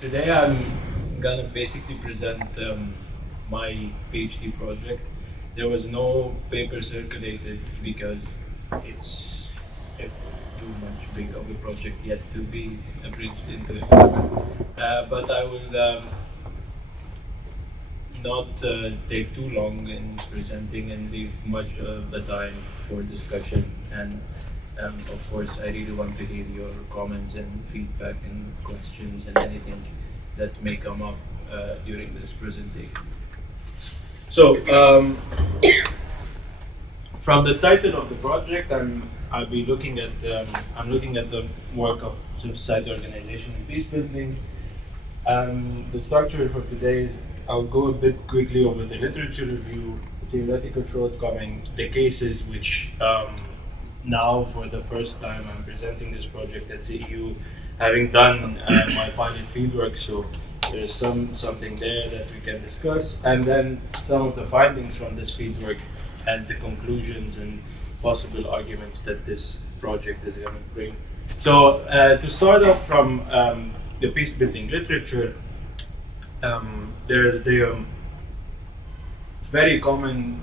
Today I'm gonna basically present my PhD project. There was no paper circulated because it's a too much big of a project yet to be abridged into it. But I will not take too long in presenting and leave much of the time for discussion. And of course, I really want to hear your comments and feedback and questions and anything that may come up during this presentation. So, from the title of the project, I'll be looking at I'm looking at the work of civil society organization and peacebuilding. The structure for today is I'll go a bit quickly over the literature review, the theoretical shortcoming, the cases which now for the first time I'm presenting this project at CEU, having done my pilot fieldwork, so there's something there that we can discuss, and then some of the findings from this fieldwork and the conclusions and possible arguments that this project is going to bring. So to start off from the peacebuilding literature, there's the very common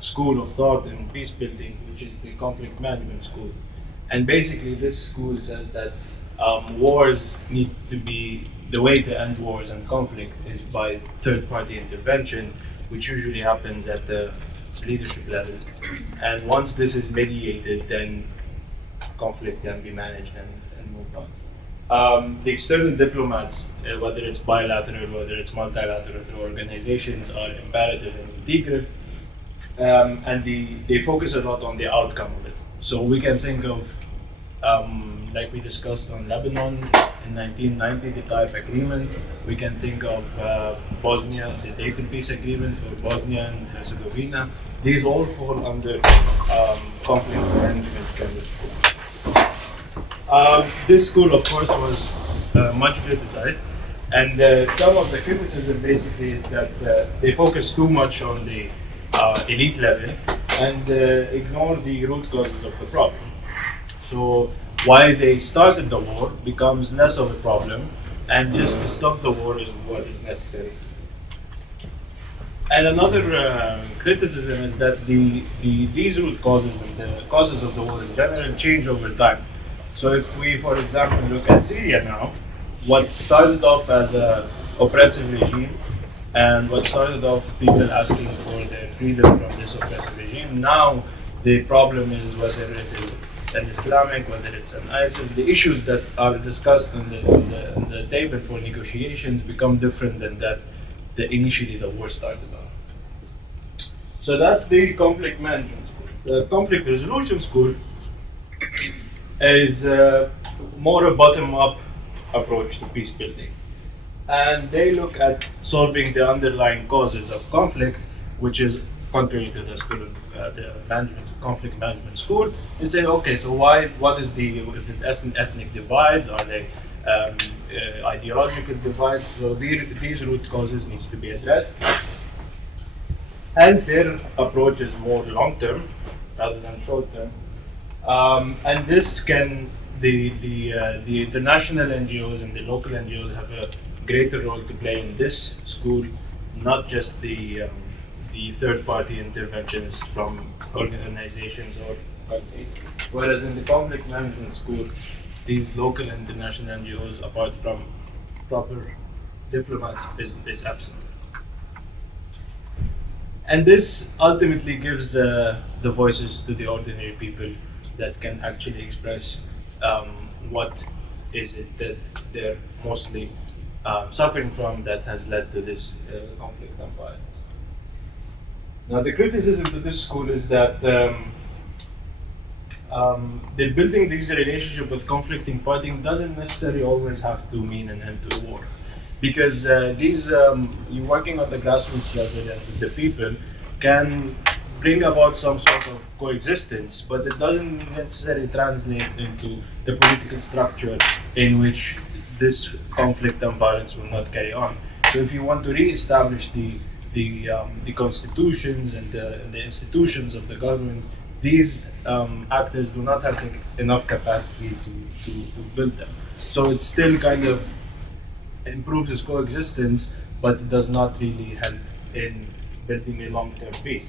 school of thought in peacebuilding, which is the conflict management school. And basically this school says that wars need to be, the way to end wars and conflict is by third-party intervention, which usually happens at the leadership level. And once this is mediated, then conflict can be managed and moved on. The external diplomats, whether it's bilateral, whether it's multilateral organizations, are imperative and integral, and they focus a lot on the outcome of it. So we can think of, like we discussed on Lebanon in 1990, the Taif Agreement. We can think of Bosnia, the Dayton Peace Agreement for Bosnia and Herzegovina. These all fall under conflict management kind of school. This school, of course, was much criticized, and some of the criticism basically is that they focus too much on the elite level and ignore the root causes of the problem. So why they started the war becomes less of a problem, and just to stop the war is what is necessary. And another criticism is that these root causes and the causes of the war in general change over time. So if we, for example, look at Syria now, what started off as an oppressive regime and what started off people asking for their freedom from this oppressive regime, now the problem is whether it is an Islamic, whether it's an ISIS. The issues that are discussed on the table for negotiations become different than that initially the war started on. So that's the conflict management school. The conflict resolution school is more a bottom-up approach to peace building. And they look at solving the underlying causes of conflict, which is contrary to the school of the conflict management school, and say, okay, so what is the ethnic divides? Are they ideological divides? So these root causes needs to be addressed. Hence, their approach is more long-term rather than short-term. And this can, the international NGOs and the local NGOs have a greater role to play in this school, not just the third-party interventions from organizations or countries. Whereas in the conflict management school, these local and international NGOs, apart from proper diplomats, is absent. And this ultimately gives the voices to the ordinary people that can actually express what is it that they're mostly suffering from that has led to this conflict and violence. Now, the criticism to this school is that they're building this relationship with conflicting parties doesn't necessarily always have to mean an end to the war. Because you're working on the grassroots level and the people can bring about some sort of coexistence, but it doesn't necessarily translate into the political structure in which this conflict and violence will not carry on. So if you want to re-establish the constitutions and the institutions of the government, these actors do not have enough capacity to build them. So it's still kind of improves its coexistence, but it does not really help in building a long-term peace,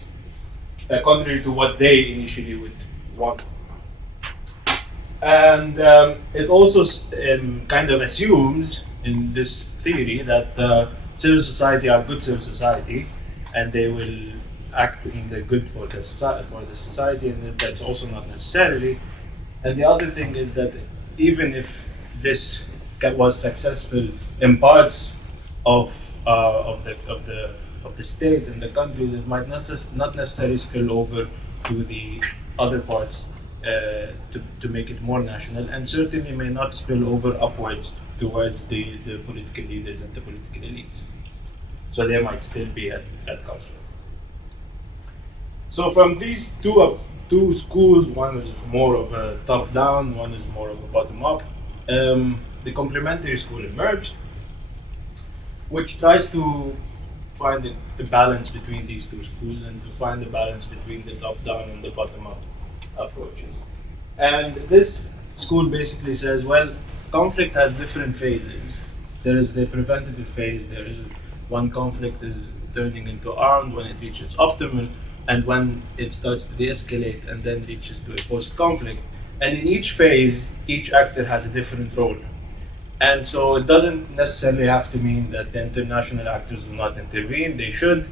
contrary to what they initially would want. And it also kind of assumes in this theory that civil society are good civil society, and they will act in the good for the society, and that's also not necessarily. And the other thing is that even if this was successful in parts of the state and the countries, it might not necessarily spill over to the other parts to make it more national, and certainly may not spill over upwards towards the political leaders and the political elites. So they might still be at conflict. So from these two schools, one is more of a top-down, one is more of a bottom-up, the complementary school emerged, which tries to find a balance between these two schools and to find a balance between the top-down and the bottom-up approaches. And this school basically says, well, conflict has different phases. There is the preventative phase, there is when conflict is turning into armed, when it reaches optimum, and when it starts to de-escalate and then reaches to a post-conflict. And in each phase, each actor has a different role. And so it doesn't necessarily have to mean that the international actors will not intervene. They should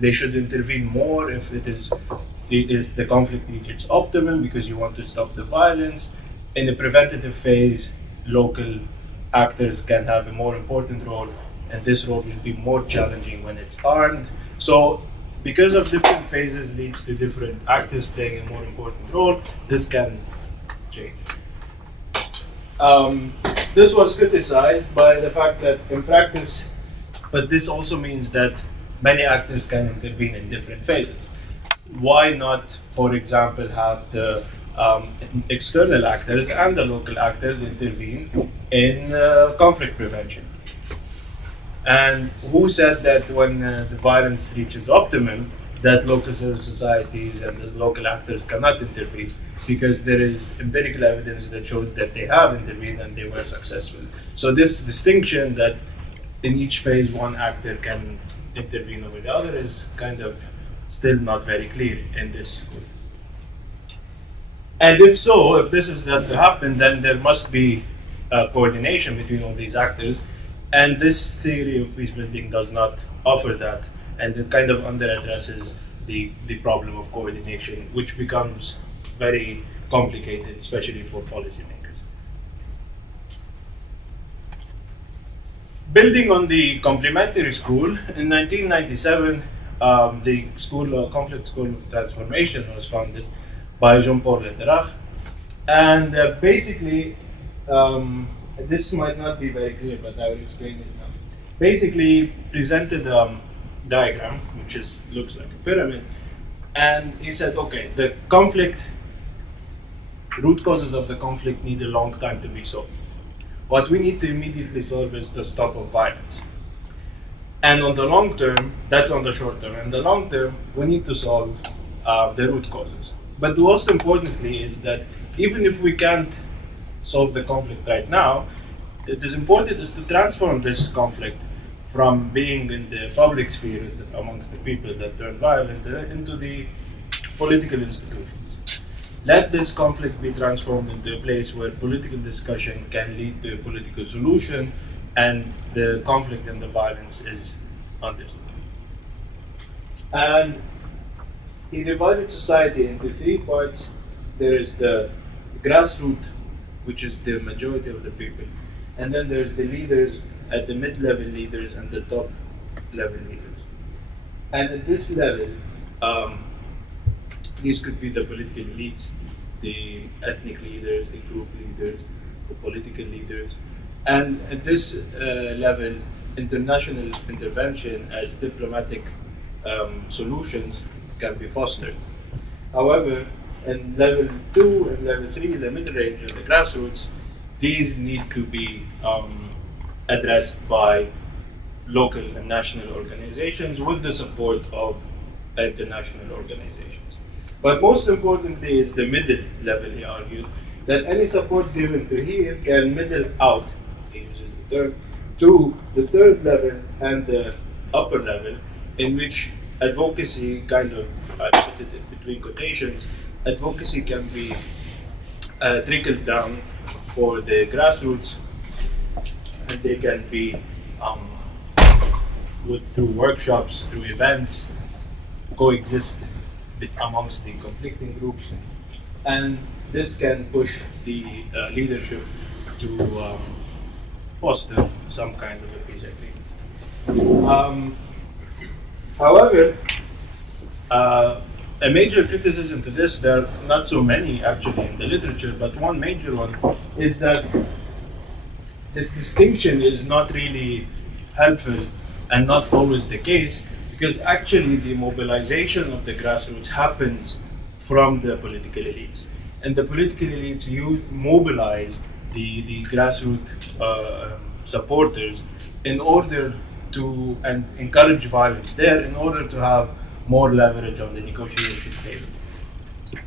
intervene more if the conflict reaches optimum, because you want to stop the violence. In the preventative phase, local actors can have a more important role, and this role will be more challenging when it's armed. So because of different phases leads to different actors playing a more important role, this can change. This was criticized by the fact that in practice, but this also means that many actors can intervene in different phases. Why not, for example, have the external actors and the local actors intervene in conflict prevention? And who said that when the violence reaches optimum, that local civil societies and the local actors cannot intervene? Because there is empirical evidence that showed that they have intervened and they were successful. So this distinction that in each phase one actor can intervene over the other is kind of still not very clear in this school. And if so, if this is not to happen, then there must be coordination between all these actors. And this theory of peacebuilding does not offer that, and it kind of under-addresses the problem of coordination, which becomes very complicated, especially for policymakers. Building on the complementary school, in 1997, the Conflict School of Transformation was founded by Jean-Paul Letterach, and basically, this might not be very clear, but I will explain it now. Basically, presented a diagram, which looks like a pyramid, and he said, okay, the root causes of the conflict need a long time to be solved. What we need to immediately solve is the stop of violence. And on the long term, that's on the short term. And the long term, we need to solve the root causes. But most importantly is that even if we can't solve the conflict right now, it is important is to transform this conflict from being in the public sphere amongst the people that turn violent into the political institutions. Let this conflict be transformed into a place where political discussion can lead to a political solution, and the conflict and the violence is understood. And he divided society into three parts. There is the grassroots, which is the majority of the people. And then there's the leaders, at the mid-level leaders and the top-level leaders. And at this level, these could be the political elites, the ethnic leaders, the group leaders, the political leaders. And at this level, international intervention as diplomatic solutions can be fostered. However, in level 2 and level 3, the mid-range and the grassroots, these need to be addressed by local and national organizations with the support of international organizations. But most importantly is the middle level, he argued, that any support given to here can middle out, he uses the term, to the third level and the upper level, in which advocacy kind of, I put it in between quotations, advocacy can be trickled down for the grassroots, and they can be um, through workshops, through events, coexist amongst the conflicting groups, and this can push the leadership to foster some kind of a peace agreement. However, a major criticism to this, there are not so many actually in the literature, but one major one is that this distinction is not really helpful and not always the case, because actually the mobilization of the grassroots happens from the political elites. And the political elites mobilize the grassroots supporters in order to and encourage violence there in order to have more leverage on the negotiation table.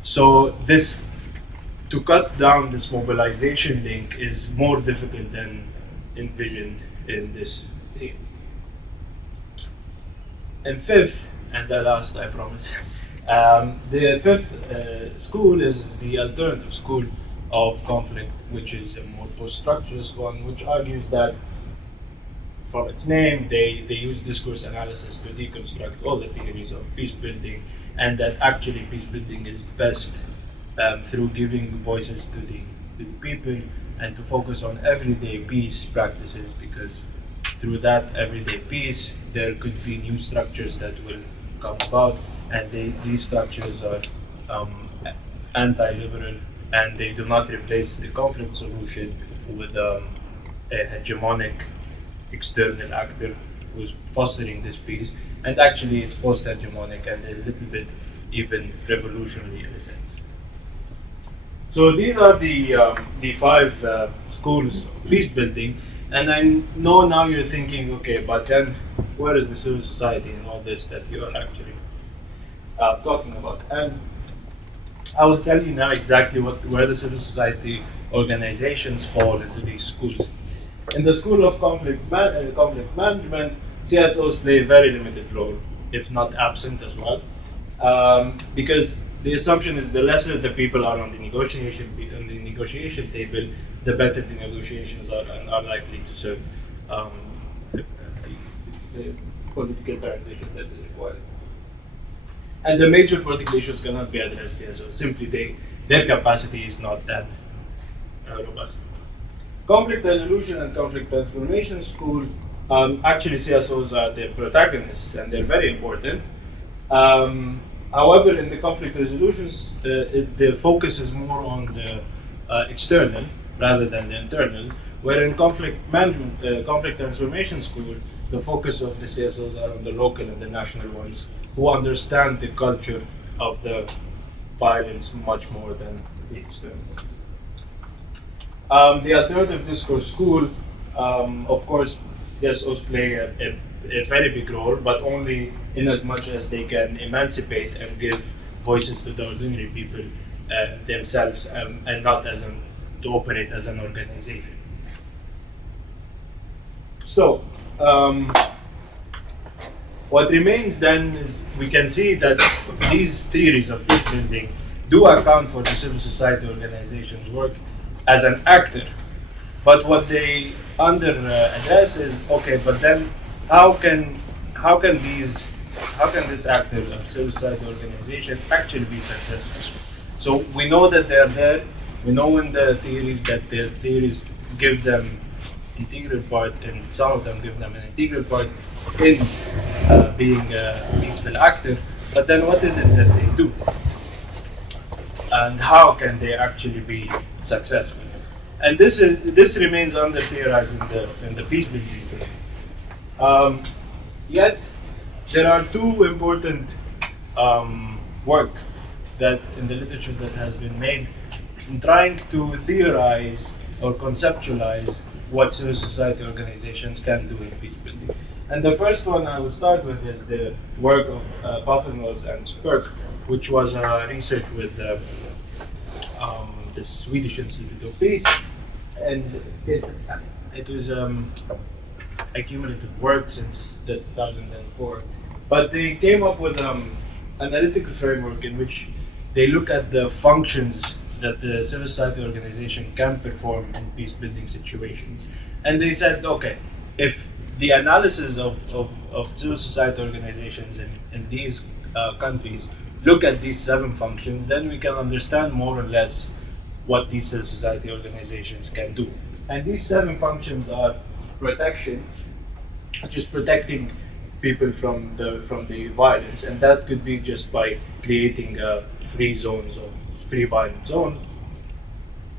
So this, to cut down this mobilization link is more difficult than envisioned in this theory. And fifth, and the last I promise, the fifth school is the alternative school of conflict, which is a more post-structuralist one, which argues that from its name, they use discourse analysis to deconstruct all the theories of peace building, and that actually peace building is best through giving voices to the people and to focus on everyday peace practices, because through that everyday peace, there could be new structures that will come about, and these structures are anti-liberal, and they do not replace the conflict solution with a hegemonic external actor who's fostering this peace, and actually it's post-hegemonic and a little bit even revolutionary in a sense. So these are the five schools of peace building, and I know now you're thinking, okay, but then where is the civil society and all this that you are actually talking about? And I will tell you now exactly where the civil society organizations fall into these schools. In the school of conflict management, CSOs play a very limited role, if not absent as well, because the assumption is the lesser the people are on the negotiation table, the better the negotiations are and are likely to serve the political transition that is required. And the major political issues cannot be addressed here, so simply their capacity is not that robust. Conflict resolution and conflict transformation school, actually CSOs are the protagonists and they're very important. However, in the conflict resolutions, the focus is more on the external rather than the internal, where in conflict management, conflict transformation school, the focus of the CSOs are on the local and the national ones, who understand the culture of the violence much more than the external. The alternative discourse school, of course, CSOs play a very big role, but only in as much as they can emancipate and give voices to the ordinary people themselves, and not to operate as an organization. So, what remains then is we can see that these theories of peace building do account for the civil society organization's work as an actor, but what they address is, okay, but then how can this actor of civil society organization actually be successful? So we know that they are there. We know in the theories that their theories give them integral part, and some of them give them an integral part in being a peaceful actor. But then what is it that they do? And how can they actually be successful? And this remains under theorized in the peace building theory. Yet there are two important work that in the literature that has been made in trying to theorize or conceptualize what civil society organizations can do in peace building. And the first one I will start with is the work of Buffenholz and Spurk, which was research with the Swedish Institute of Peace, and it was accumulative work since the 2004. But they came up with analytical framework in which they look at the functions that the civil society organization can perform in peace building situations. And they said, okay, if the analysis of civil society organizations in these countries look at these 7 functions, then we can understand more or less what these civil society organizations can do. And these 7 functions are protection, which is protecting people from the violence, and that could be just by creating free zones or free violent zones.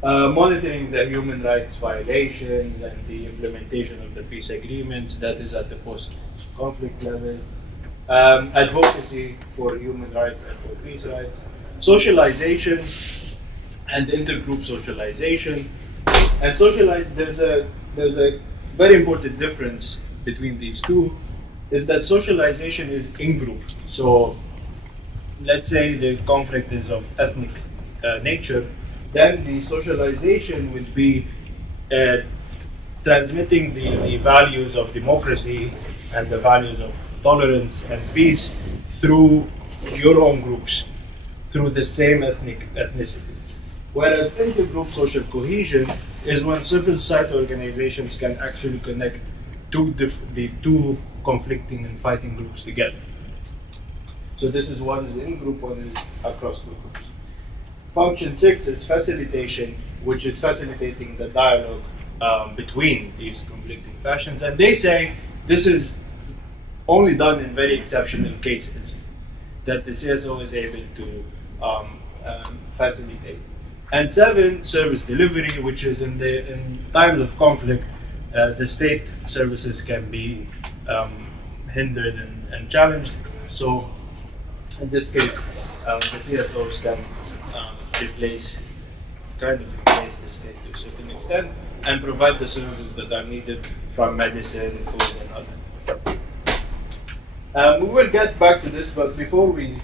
Monitoring the human rights violations and the implementation of the peace agreements, that is at the post-conflict level. Advocacy for human rights and for peace rights. Socialization and intergroup socialization. And there's a very important difference between these two, is that socialization is in-group. So let's say the conflict is of ethnic nature, then the socialization would be transmitting the values of democracy and the values of tolerance and peace through your own groups, through the same ethnicity. Whereas intergroup social cohesion is when civil society organizations can actually connect the two conflicting and fighting groups together. So this is one is in-group, one is across two groups. Function 6 is facilitation, which is facilitating the dialogue between these conflicting passions. And they say this is only done in very exceptional cases that the CSO is able to facilitate. And 7, service delivery, which is in times of conflict, the state services can be hindered and challenged. So in this case, the CSOs can replace the state to a certain extent and provide the services that are needed from medicine, food, and other. We will get back to this, but before we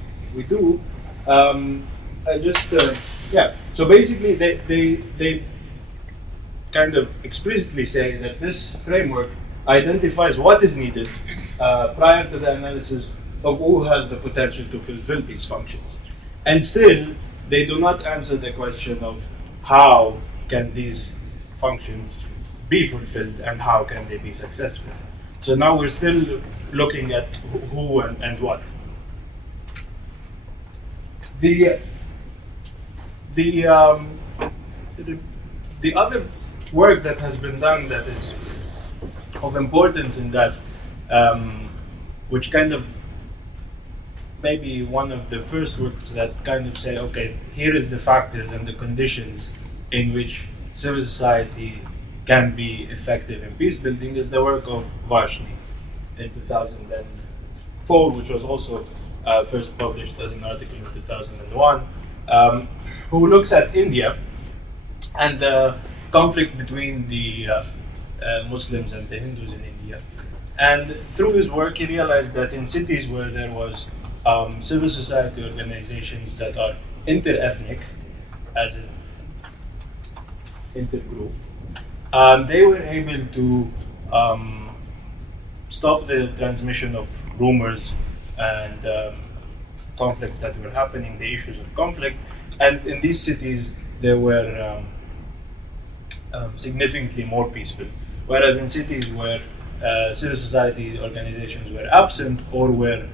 do, I just So basically, they kind of explicitly say that this framework identifies what is needed prior to the analysis of who has the potential to fulfill these functions. And still, they do not answer the question of how can these functions be fulfilled and how can they be successful. So now we're still looking at who and what. The other work that has been done that is of importance in that, which kind of maybe one of the first works that kind of say, okay, here is the factors and the conditions in which civil society can be effective in peace building, is the work of Varshney in 2004, which was also first published as an article in 2001, who looks at India and the conflict between the Muslims and the Hindus in India. And through his work, he realized that in cities where there was civil society organizations that are inter-ethnic, as in intergroup, they were able to stop the transmission of rumors and conflicts that were happening, the issues of conflict. And in these cities, they were significantly more peaceful. Whereas in cities where civil society organizations were absent or were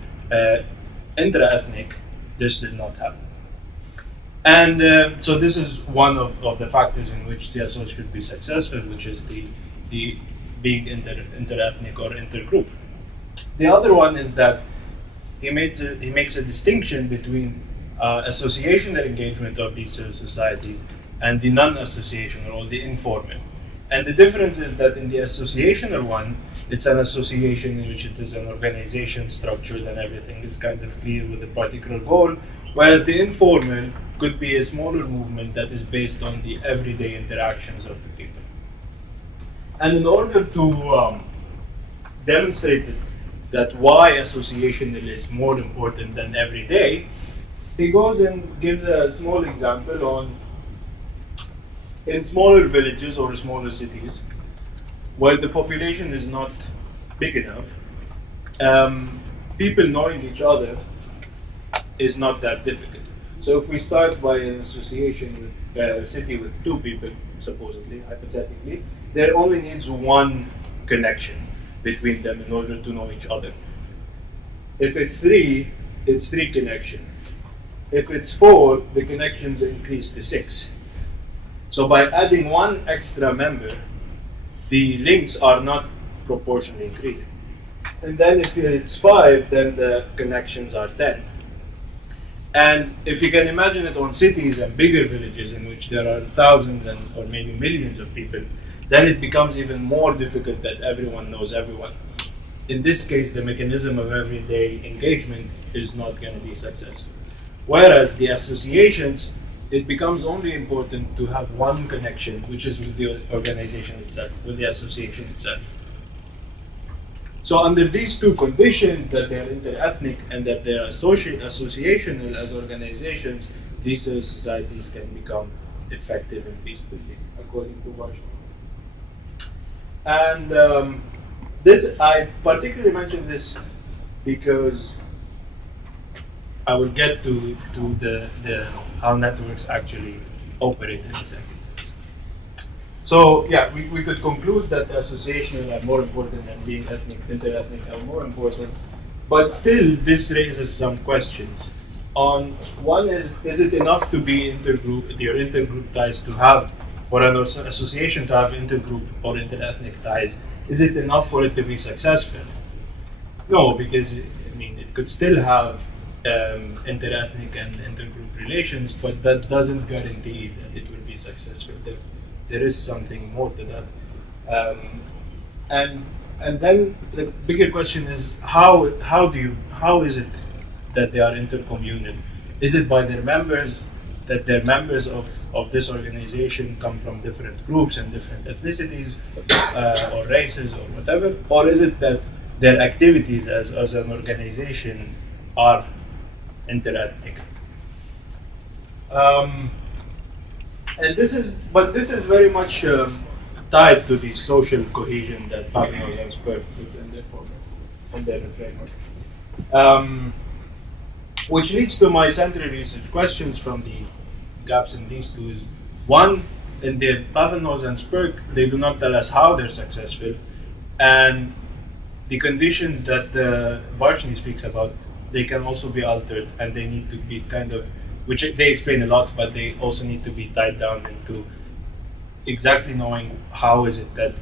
intra-ethnic, this did not happen. And so this is one of the factors in which CSOs should be successful, which is the being inter-ethnic or intergroup. The other one is that he makes a distinction between associational engagement of these civil societies and the non-associational or the informal. And the difference is that in the associational one, it's an association in which it is an organization structured and everything is kind of clear with a particular goal, whereas the informal could be a smaller movement that is based on the everyday interactions of the people. And in order to demonstrate that why associational is more important than everyday, he goes and gives a small example on in smaller villages or smaller cities where the population is not big enough, people knowing each other is not that difficult. So if we start by an association with a city with 2 people, supposedly, hypothetically, there only needs one connection between them in order to know each other. If it's 3, it's 3 connections. If it's 4, the connections increase to 6. So by adding one extra member, the links are not proportionally increasing. And then if it's 5, then the connections are 10. And if you can imagine it on cities and bigger villages in which there are thousands or maybe millions of people, then it becomes even more difficult that everyone knows everyone. In this case, the mechanism of everyday engagement is not going to be successful. Whereas the associations, it becomes only important to have one connection, which is with the organization itself, with the association itself. So under these 2 conditions, that they are inter-ethnic and that they are associational as organizations, these societies can become effective in peace building, according to Washington. And this, I particularly mention this because I will get to the how networks actually operate in a second. So yeah, we could conclude that associational are more important than being inter-ethnic are more important, but still this raises some questions. On one is it enough to be intergroup, your intergroup ties to have, for an association to have intergroup or inter-ethnic ties, is it enough for it to be successful? No, because I mean it could still have inter-ethnic and intergroup relations, but that doesn't guarantee that it will be successful. There is something more to that, and then the bigger question is how is it that they are intercommunal? Is it by their members, that they're members of this organization come from different groups and different ethnicities or races or whatever, or is it that their activities as an organization are inter-ethnic? And this is very much tied to the social cohesion that Ghanem and Spurk put in their framework. Which leads to my central research questions from the gaps in these 2 is, one, in the Pavanose and Spurk, they do not tell us how they're successful, and the conditions that Varshni speaks about, they can also be altered, and they need to be kind of, which they explain a lot, but they also need to be tied down into exactly knowing how is it that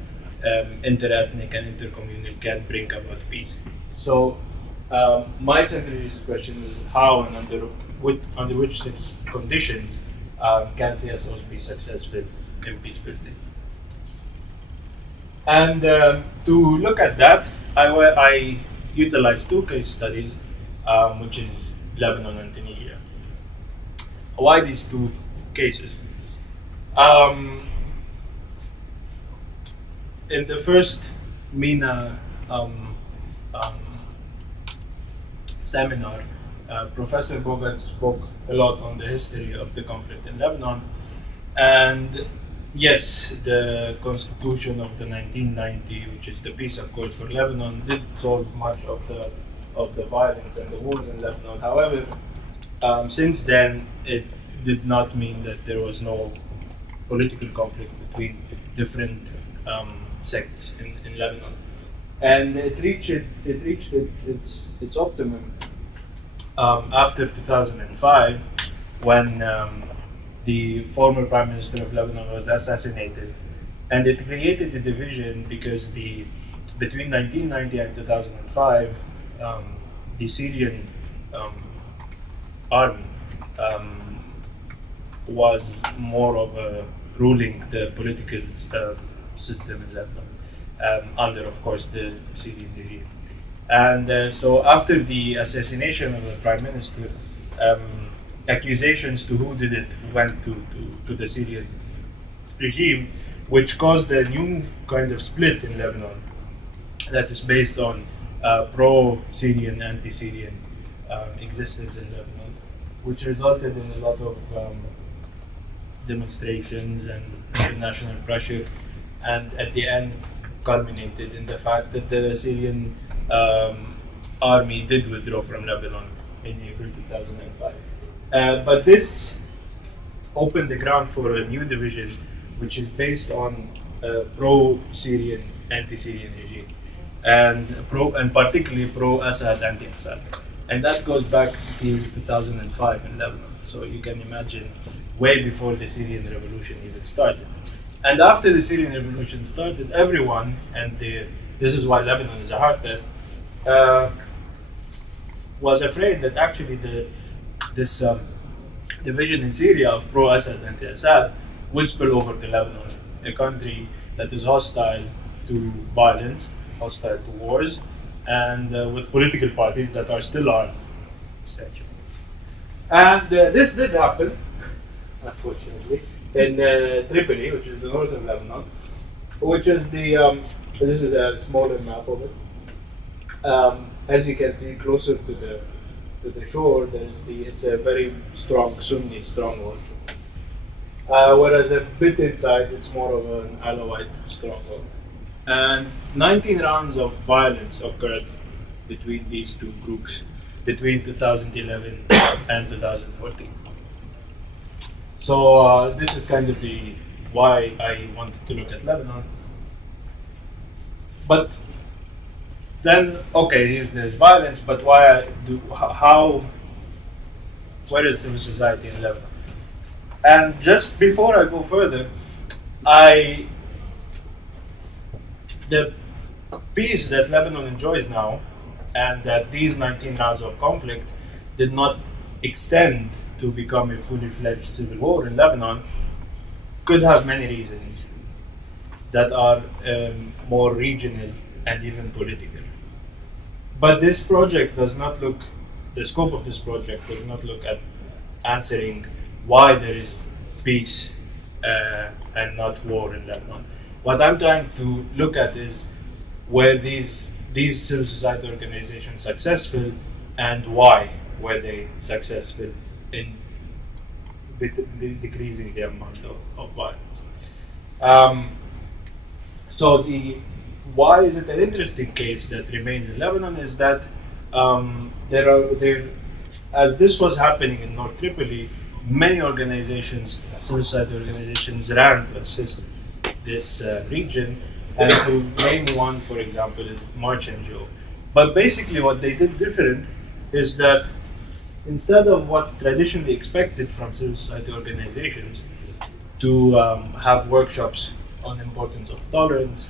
inter-ethnic and intercommunal can bring about peace. So my central research question is how and under which 6 conditions can CSOs be successful in peace building. And to look at that, I utilized 2 case studies, which is Lebanon and Tunisia. Why these 2 cases? In the first MENA seminar, Professor Bogat spoke a lot on the history of the conflict in Lebanon, and yes, the constitution of the 1990, which is the peace accord for Lebanon, did solve much of the violence and the wars in Lebanon. However, since then, it did not mean that there was no political conflict between different sects in Lebanon, and it reached its optimum after 2005, when the former Prime Minister of Lebanon was assassinated, and it created a division because between 1990 and 2005, the Syrian army was more of a ruling the political system in Lebanon, under, of course, the Syrian regime. And so after the assassination of the Prime Minister, accusations to who did it went to the Syrian regime, which caused a new kind of split in Lebanon that is based on pro-Syrian, anti-Syrian existence in Lebanon, which resulted in a lot of demonstrations and international pressure, and at the end culminated in the fact that the Syrian army did withdraw from Lebanon in April 2005. But this opened the ground for a new division, which is based on pro-Syrian, anti-Syrian regime, and particularly pro-Assad, anti-Assad, and that goes back to 2005 in Lebanon. So you can imagine, way before the Syrian revolution even started. And after the Syrian revolution started, everyone, and this is why Lebanon is a hard test, was afraid that actually this division in Syria of pro-Assad and anti-Assad would spill over to Lebanon, a country that is hostile to violence, hostile to wars, and with political parties that still are, essentially. And this did happen, unfortunately, in Tripoli, which is the north of Lebanon, which is this is a smaller map of it. As you can see, closer to the shore, it's a very strong Sunni stronghold. Whereas a bit inside, it's more of an Alawite stronghold. And 19 rounds of violence occurred between these two groups between 2011 and 2014. So this is kind of why I wanted to look at Lebanon. But then, okay, there's violence, but where is civil society in Lebanon? And just before I go further, the peace that Lebanon enjoys now, and that these 19 rounds of conflict did not extend to become a fully fledged civil war in Lebanon, could have many reasons that are more regional and even political. But this project does not look, the scope of this project does not look at answering why there is peace and not war in Lebanon. What I'm trying to look at is where these civil society organizations successful, and why were they successful in decreasing the amount of violence. So why is it an interesting case that remains in Lebanon is that as this was happening in North Tripoli, many organizations, civil society organizations, ran to assist this region. And to name one, for example, is March NGO. But basically what they did different is that instead of what traditionally expected from civil society organizations to have workshops on the importance of tolerance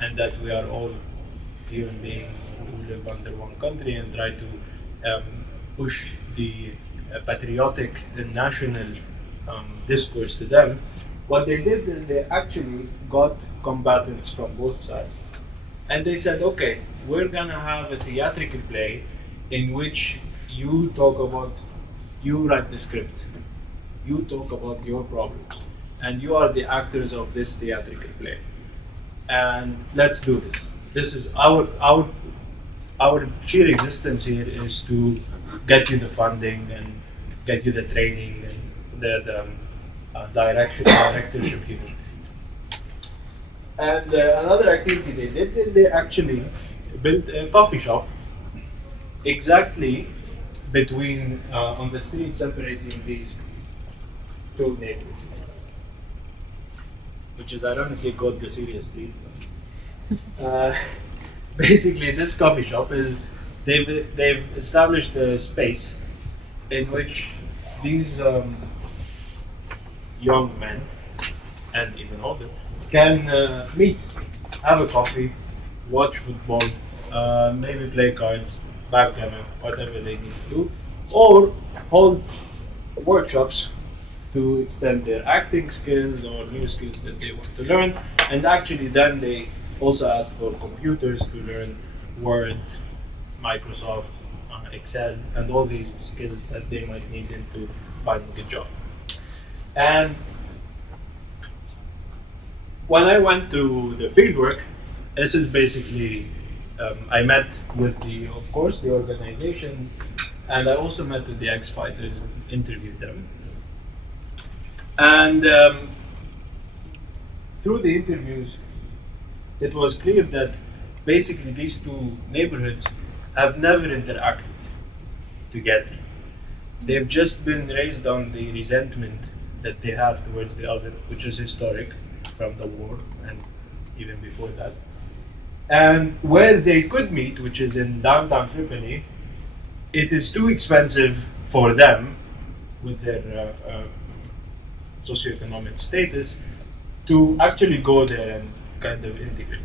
and that we are all human beings who live under one country, and try to push the patriotic and national discourse to them, what they did is they actually got combatants from both sides. And they said, okay, we're going to have a theatrical play in which you write the script, you talk about your problems, and you are the actors of this theatrical play. And let's do this. This is our sheer existence here is to get you the funding and get you the training and the directorship here. And another activity they did is they actually built a coffee shop exactly between on the street separating these two neighborhoods, which is ironically called the Syria Street. Basically, this coffee shop is they've established a space in which these young men and even older can meet, have a coffee, watch football, maybe play cards, backgammon, whatever they need to do, or hold workshops to extend their acting skills or new skills that they want to learn. And actually then they also ask for computers to learn Word, Microsoft, Excel, and all these skills that they might need into finding a job. And when I went to the fieldwork, this is basically, I met with of course, the organization, and I also met with the ex-fighters and interviewed them. And through the interviews, it was clear that basically these two neighborhoods have never interacted together. They've just been raised on the resentment that they have towards the other, which is historic from the war and even before that. And where they could meet, which is in downtown Tripoli, it is too expensive for them with their socioeconomic status to actually go there and kind of integrate.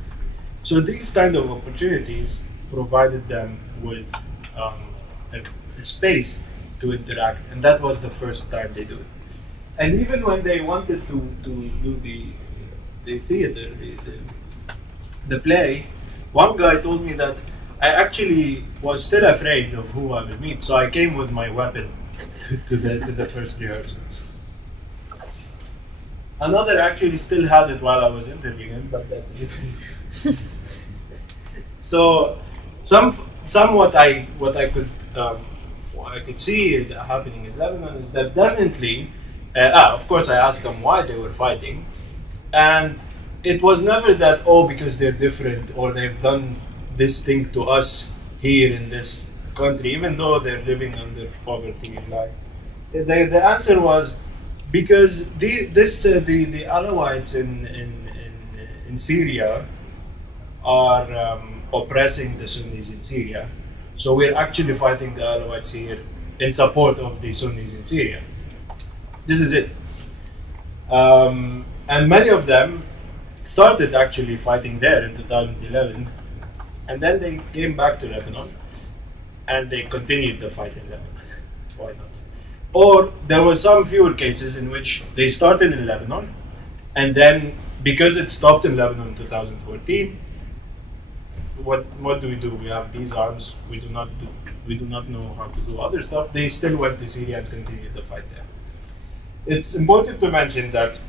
So these kind of opportunities provided them with a space to interact, and that was the first time they do it. And even when they wanted to do the theater, the play, one guy told me that I actually was still afraid of who I would meet, so I came with my weapon to the first rehearsals. Another actually still had it while I was interviewing him, but that's it. So, what I could see happening in Lebanon is that definitely, of course, I asked them why they were fighting, and it was never that because they're different or they've done this thing to us here in this country, even though they're living under poverty lines. The answer was because the Alawites in Syria are oppressing the Sunnis in Syria, so we're actually fighting the Alawites here in support of the Sunnis in Syria. This is it. And many of them started actually fighting there in 2011, and then they came back to Lebanon and they continued the fight in Lebanon. Why not? Or there were some fewer cases in which they started in Lebanon, and then because it stopped in Lebanon in 2014, what do? We have these arms. We do not know how to do other stuff. They still went to Syria and continued the fight there. It's important to mention that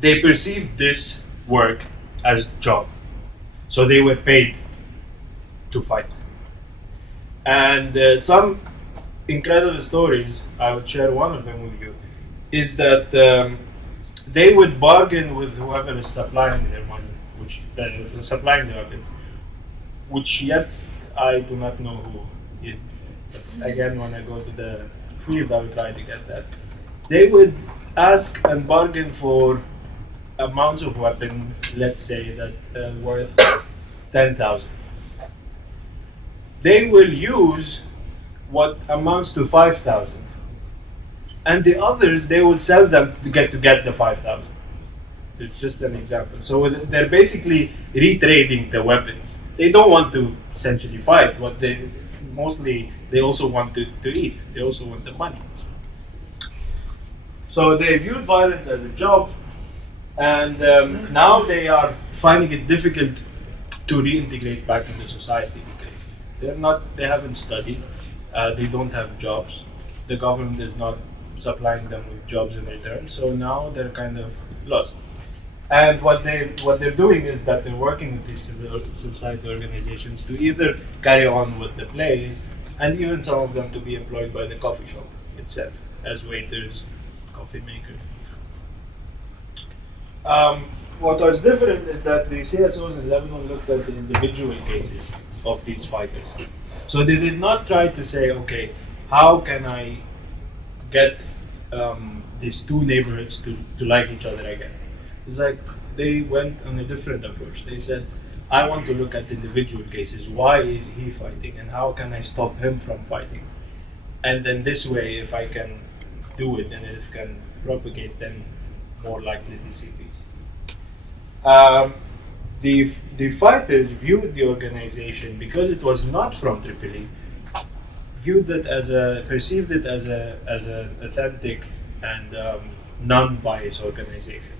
they perceived this work as job, so they were paid to fight. And some incredible stories, I would share one of them with you, is that they would bargain with whoever is supplying their money, supplying the weapons, which yet I do not know who. Again, when I go to the field, I will try to get that. They would ask and bargain for amounts of weapon, let's say that worth 10,000. They will use what amounts to 5,000, and the others they will sell them to get the 5,000. It's just an example. So they're basically retrading the weapons. They don't want to essentially fight. What they also want to eat. They also want the money. So they viewed violence as a job, and now they are finding it difficult to reintegrate back into society because they haven't studied, they don't have jobs, the government is not supplying them with jobs in return, so now they're kind of lost. And what they're doing is that they're working with these civil society organizations to either carry on with the plays, and even some of them to be employed by the coffee shop itself as waiters, coffee makers. What was different is that the CSOs in Lebanon looked at the individual cases of these fighters. So they did not try to say, okay, how can I get these two neighborhoods to like each other again? It's like they went on a different approach. They said, I want to look at individual cases. Why is he fighting, and how can I stop him from fighting? And then this way, if I can do it and if I can propagate, then more likely to see peace. The fighters viewed the organization, because it was not from Tripoli, perceived it as an authentic and non-biased organization.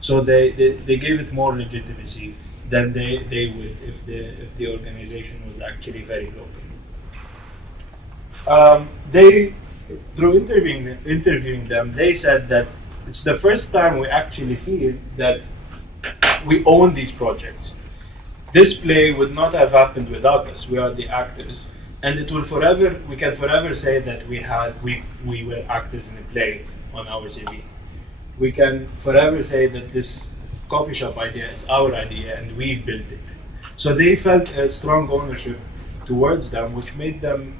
So they gave it more legitimacy than they would if the organization was actually very local. Through interviewing them, they said that it's the first time we actually feel that we own these projects. This play would not have happened without us. We are the actors, and we can forever say that we were actors in a play on our CV. We can forever say that this coffee shop idea is our idea and we built it. So they felt a strong ownership towards them, which made them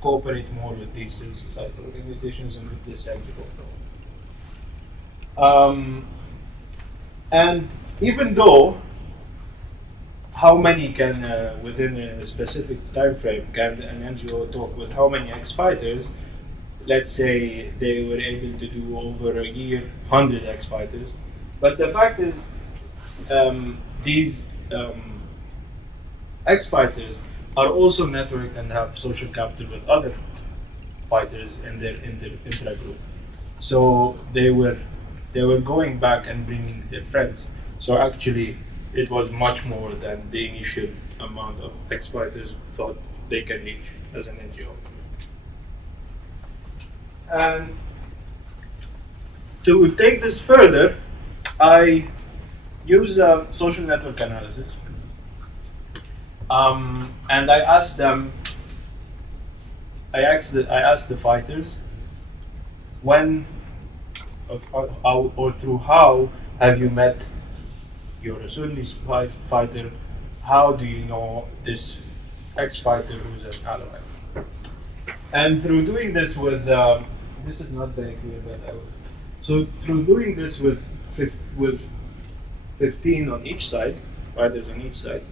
cooperate more with these civil society organizations and with the center overall. And even though how many can, within a specific time frame, can an NGO talk with how many ex-fighters? Let's say they were able to do over a year 100 ex-fighters. But the fact is, these ex-fighters are also networked and have social capital with other fighters in their intra-group. So they were going back and bringing their friends. So actually, it was much more than the initial amount of ex-fighters thought they can reach as an NGO. And to take this further, I use social network analysis. And I asked them, I asked the fighters, when or through how have you met your Sunni fighter? How do you know this ex-fighter who's an ally? And through doing this with, this is not very clear, but so through doing this with 15 on each side, fighters on each side,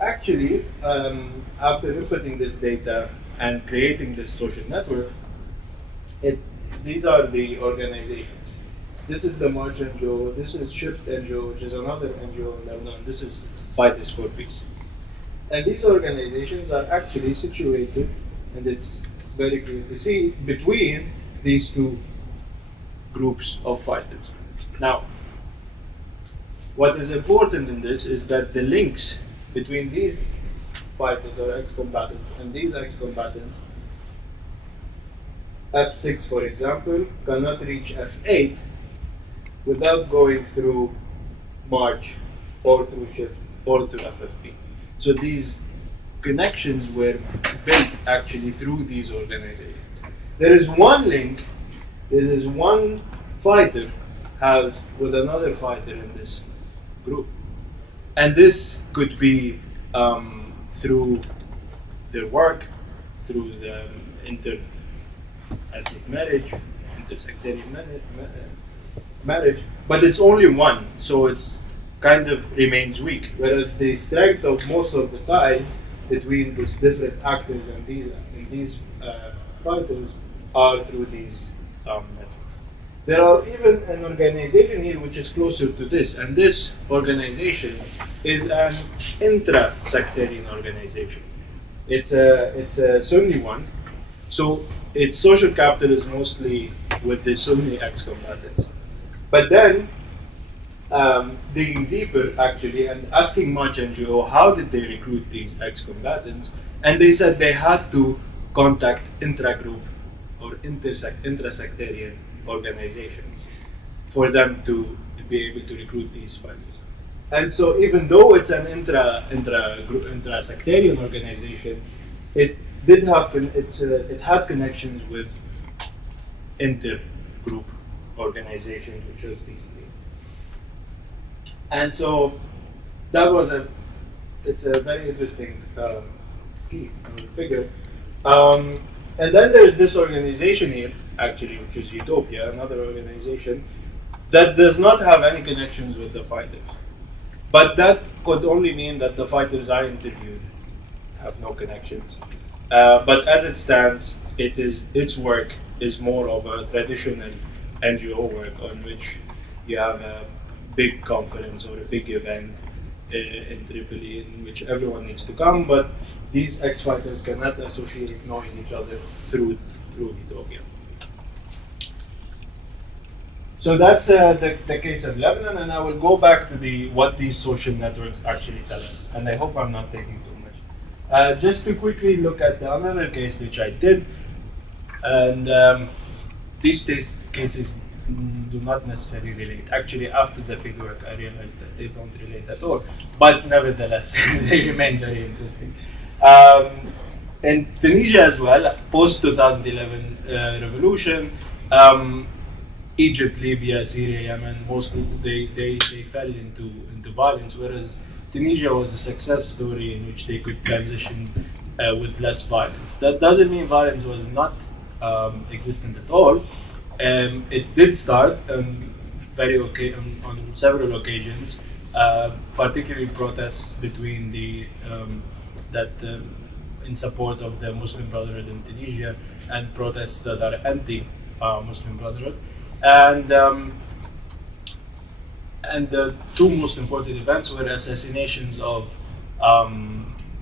actually, after inputting this data and creating this social network, these are the organizations. This is the March NGO, this is Shift NGO, which is another NGO in Lebanon, this is Fighters for Peace. And these organizations are actually situated, and it's very clear to see, between these two groups of fighters. Now, what is important in this is that the links between these fighters or ex-combatants and these ex-combatants, F6 for example, cannot reach F8 without going through March or through Shift or through FFP. So these connections were built actually through these organizations. There is one link, there is one fighter has with another fighter in this group. And this could be through their work, through the inter-ethnic marriage, inter-sectarian marriage, but it's only one, so it's kind of remains weak. Whereas the strength of most of the ties between these different actors and these fighters are through these networks. There are even an organization here which is closer to this, and this organization is an intra-sectarian organization. It's a Sunni one, so its social capital is mostly with the Sunni ex-combatants. But then, digging deeper actually and asking March NGO how did they recruit these ex-combatants, and they said they had to contact intra-group or intra-sectarian organizations for them to be able to recruit these fighters. And so even though it's an intra-sectarian organization, it did have it had connections with inter-group organizations, which was these three. And so that was it's a very interesting scheme or figure. And then there's this organization here, actually, which is Utopia, another organization that does not have any connections with the fighters. But that could only mean that the fighters I interviewed have no connections. But as it stands, its work is more of a traditional NGO work on which you have a big conference or a big event in Tripoli in which everyone needs to come, but these ex-fighters cannot associate knowing each other through Utopia. So that's the case of Lebanon, and I will go back to what these social networks actually tell us, and I hope I'm not taking too much. Just to quickly look at another case which I did, and these cases do not necessarily relate. Actually, after the fieldwork, I realized that they don't relate at all, but nevertheless, they remain very interesting. In Tunisia as well, post-2011 revolution, Egypt, Libya, Syria, Yemen, mostly they fell into violence, whereas Tunisia was a success story in which they could transition with less violence. That doesn't mean violence was not existent at all. It did start on several occasions, particularly protests between the that in support of the Muslim Brotherhood in Tunisia and protests that are anti-Muslim Brotherhood. And the two most important events were assassinations of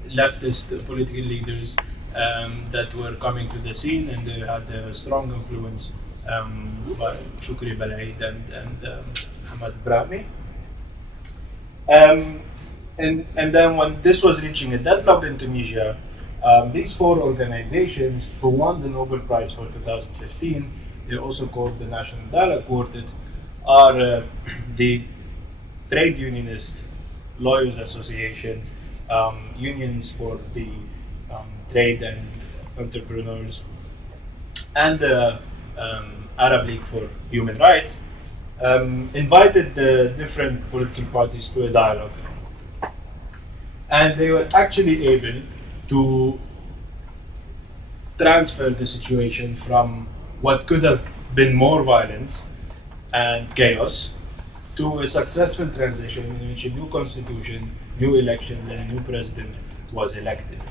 leftist political leaders that were coming to the scene, and they had a strong influence by Shukri Balaid and Hamad Brahmi. And then when this was reaching a deadlock in Tunisia, these four organizations who won the Nobel Prize for 2015, they're also called the National Dialogue Quartet, are the Trade Unionist Lawyers Association, unions for the trade and entrepreneurs, and the Arab League for Human Rights, invited the different political parties to a dialogue. And they were actually able to transfer the situation from what could have been more violence and chaos to a successful transition in which a new constitution, new elections, and a new president was elected.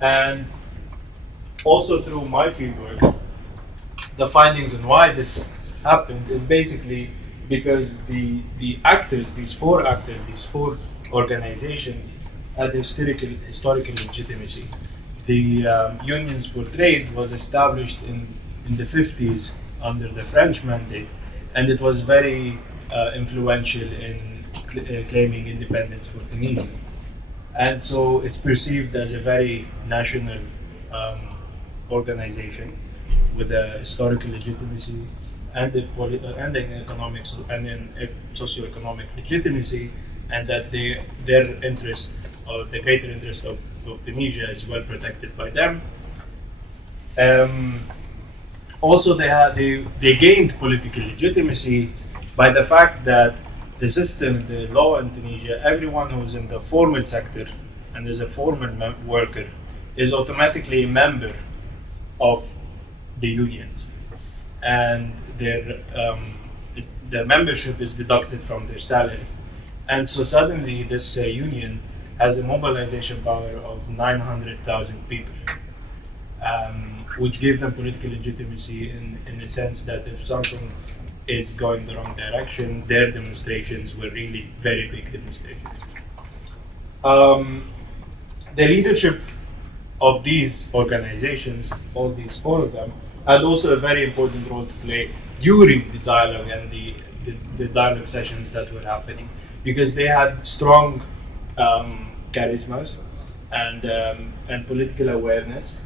And also through my fieldwork, the findings on why this happened is basically because the actors, these four organizations, had historical legitimacy. The Unions for Trade was established in the 50s under the French mandate, and it was very influential in claiming independence for Tunisia. And so it's perceived as a very national organization with a historical legitimacy and an economic and a socio-economic legitimacy, and that their interest, or the greater interest of Tunisia, is well protected by them. Also, they gained political legitimacy by the fact that the system, the law in Tunisia, everyone who's in the formal sector and is a formal worker is automatically a member of the unions, and their membership is deducted from their salary. And so suddenly this union has a mobilization power of 900,000 people, which gave them political legitimacy in the sense that if something is going the wrong direction, their demonstrations were really very big demonstrations. The leadership of these organizations, all these four of them, had also a very important role to play during the dialogue and the dialogue sessions that were happening, because they had strong charismas and political awareness,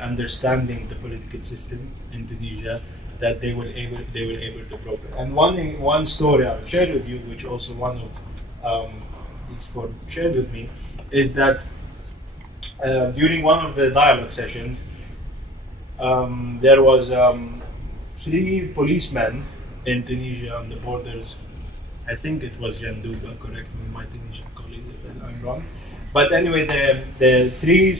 understanding the political system in Tunisia, that they were able to broker. And one story I'll share with you, which also one of these four shared with me, is that during one of the dialogue sessions, there was 3 policemen in Tunisia on the borders. I think it was Janduba, correct me, my Tunisian colleagues if I'm wrong. But anyway, the 3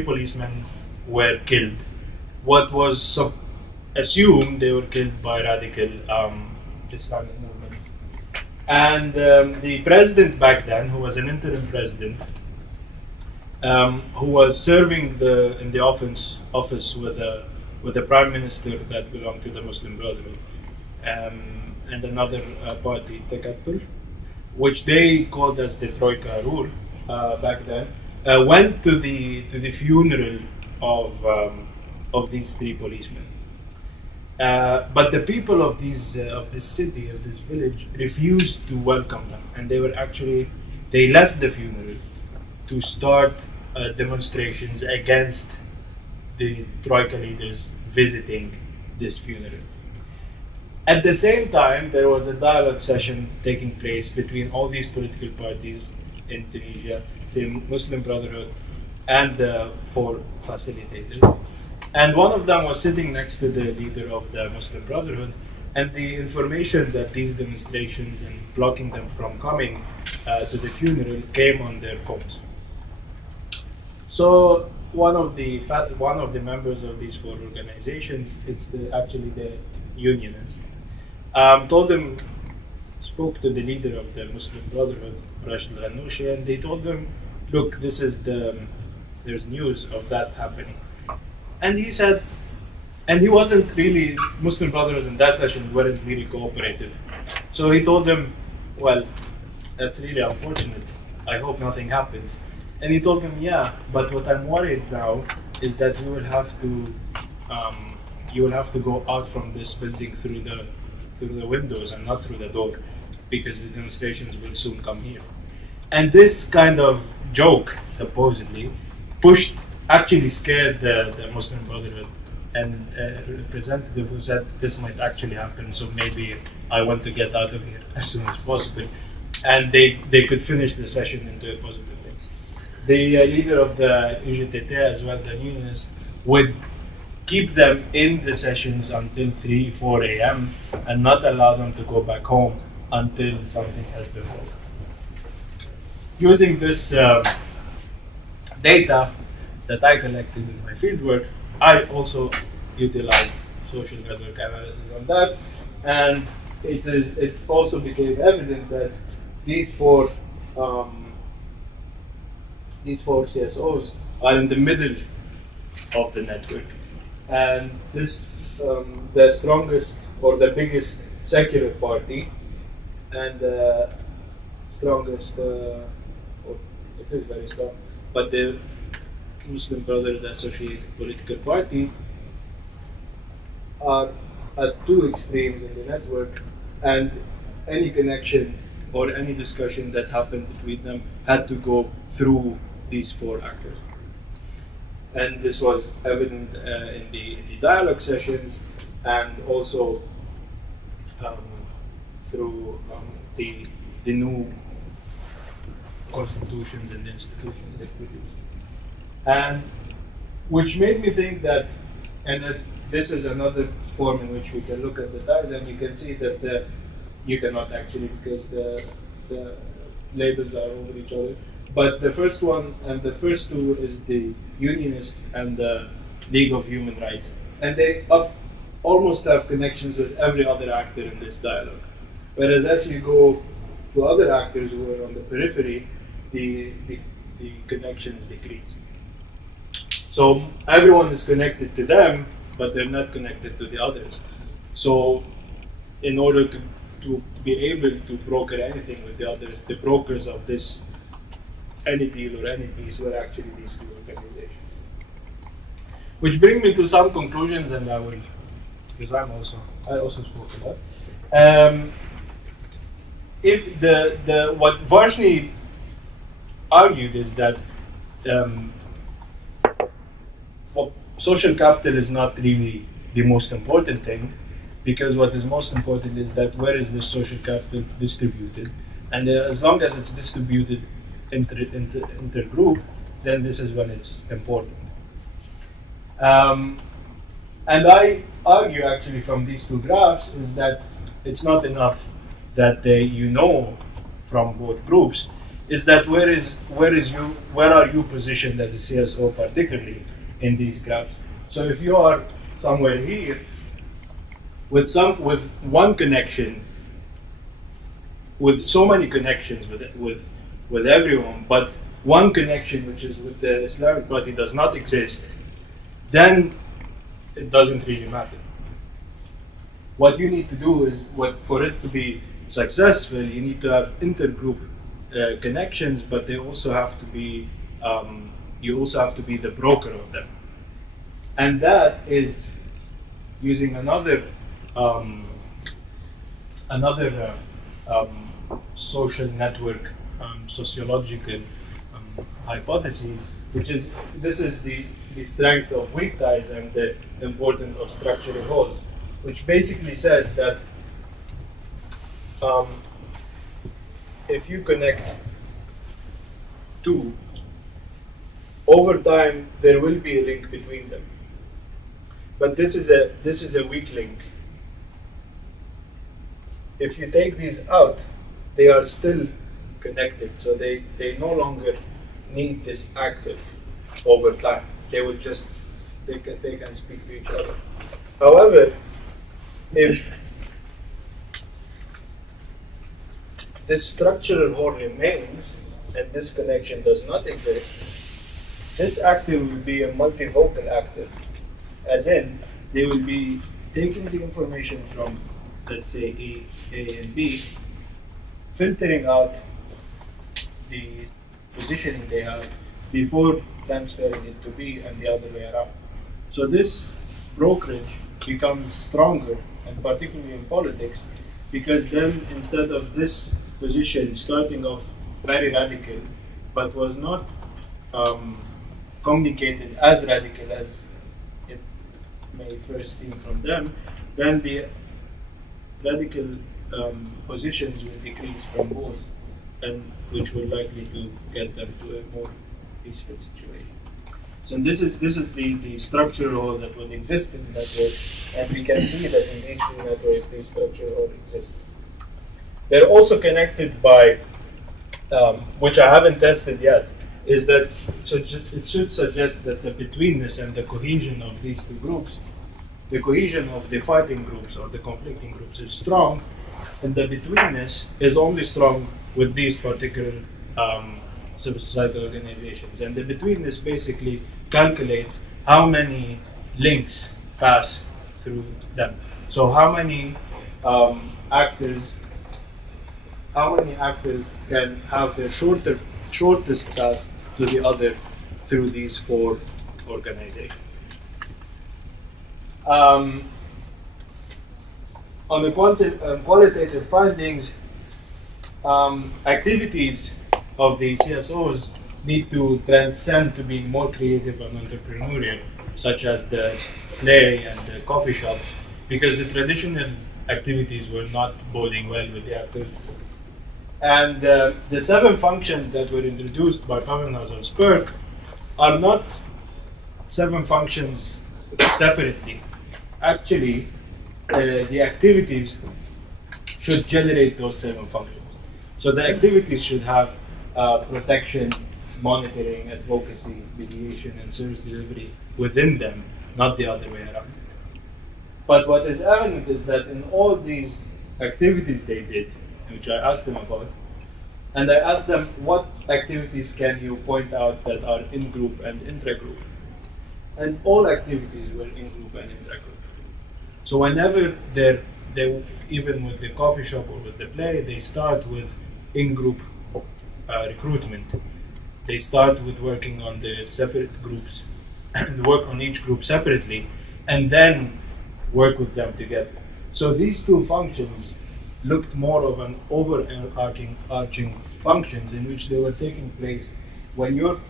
policemen were killed. What was assumed they were killed by radical Islamic movements. And the president back then, who was an interim president, who was serving in the office with the prime minister that belonged to the Muslim Brotherhood, and another party, Takattul, which they called as the Troika rule back then, went to the funeral of these 3 policemen. But the people of this city, of this village, refused to welcome them, and they left the funeral to start demonstrations against the Troika leaders visiting this funeral. At the same time, there was a dialogue session taking place between all these political parties in Tunisia, the Muslim Brotherhood, and the 4 facilitators. And one of them was sitting next to the leader of the Muslim Brotherhood, and the information that these demonstrations and blocking them from coming to the funeral came on their phones. So one of the members of these four organizations, it's actually the unionists, told him, spoke to the leader of the Muslim Brotherhood, Rashid al-Ghanouchi, and they told him, look, there's news of that happening. And he said, and he wasn't really, Muslim Brotherhood in that session weren't really cooperative. So he told them, well, that's really unfortunate. I hope nothing happens. And he told him, yeah, but what I'm worried now is that you will have to go out from this building through the windows and not through the door, because the demonstrations will soon come here. And this kind of joke, supposedly, actually scared the Muslim Brotherhood, and a representative who said this might actually happen, so maybe I want to get out of here as soon as possible. And they could finish the session into a positive thing. The leader of the UGTT as well, the unionists, would keep them in the sessions until 3, 4 a.m. and not allow them to go back home until something has been done. Using this data that I collected in my fieldwork, I also utilized social network analysis on that, and it also became evident that these four CSOs are in the middle of the network, and this the strongest or the biggest secular party and strongest, or it is very strong, but the Muslim Brotherhood associated political party are at two extremes in the network, and any connection or any discussion that happened between them had to go through these four actors. And this was evident in the dialogue sessions, and also through the new constitutions and the institutions they produced. And which made me think that, and this is another form in which we can look at the ties, and you can see that you cannot actually, because the labels are over each other. But the first one and the first two is the Unionist and the League of Human Rights, and they almost have connections with every other actor in this dialogue. Whereas as you go to other actors who are on the periphery, the connections decrease. So everyone is connected to them, but they're not connected to the others. So in order to be able to broker anything with the others, the brokers of this any deal or any peace were actually these two organizations. Which bring me to some conclusions, and I will, because I also spoke about. If what Varshni argued is that social capital is not really the most important thing, because what is most important is that where is this social capital distributed, and as long as it's distributed intergroup, then this is when it's important. And I argue actually from these two graphs is that it's not enough that you know from both groups, is that where are you positioned as a CSO particularly in these graphs. So if you are somewhere here with one connection, with so many connections with everyone, but one connection, which is with the Islamic Party, does not exist, then it doesn't really matter. What you need to do is, for it to be successful, you need to have intergroup connections, but they also have to be, you also have to be the broker of them. And that is using another social network sociological hypothesis, which is this is the strength of weak ties and the importance of structural holes, which basically says that if you connect two, over time there will be a link between them. but this is a weak link. If you take these out, they are still connected, so they no longer need this actor over time. They will just they can speak to each other. However, if this structural whole remains and this connection does not exist, this actor will be a multivocal actor, as in they will be taking the information from, let's say, A and B, filtering out the positioning they have before transferring it to B and the other way around. So this brokerage becomes stronger, and particularly in politics, because then instead of this position starting off very radical, but was not communicated as radical as it may first seem from them, then the radical positions will decrease from both, and which will likely to get them to a more peaceful situation. So this is the structural hole that would exist in the network, and we can see that in these two networks, the structural hole exists. They're also connected by, which I haven't tested yet, is that it should suggest that the betweenness and the cohesion of these two groups, the cohesion of the fighting groups or the conflicting groups is strong, and the betweenness is only strong with these particular civil society organizations. And the betweenness basically calculates how many links pass through them. So how many actors can have the shortest path to the other through these four organizations. On the qualitative findings, activities of the CSOs need to transcend to being more creative and entrepreneurial, such as the play and the coffee shop, because the traditional activities were not boding well with the actors. And the 7 functions that were introduced by Pavlov's or Spurk are not 7 functions separately. Actually, the activities should generate those 7 functions. So the activities should have protection, monitoring, advocacy, mediation, and service delivery within them, not the other way around. But what is evident is that in all these activities they did, which I asked them about, and I asked them what activities can you point out that are in-group and intra-group. And all activities were in-group and intra-group. So whenever they even with the coffee shop or with the play, they start with in-group recruitment. They start with working on the separate groups, and work on each group separately, and then work with them together. So these 2 functions looked more of an overarching functions in which they were taking place. When you're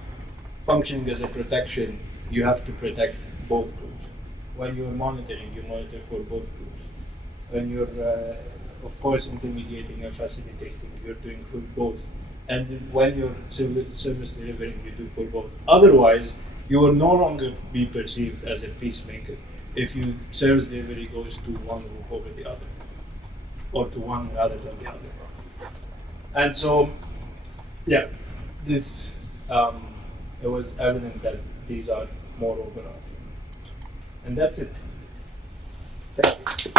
functioning as a protection, you have to protect both groups. When you're monitoring, you monitor for both groups. When you're, of course, intermediating and facilitating, you're doing for both. And when you're service delivering, you do for both. Otherwise, you will no longer be perceived as a peacemaker if your service delivery goes to one group over the other, or to one rather than the other. And so, yeah, this it was evident that these are more overarching. And that's it. Thank you.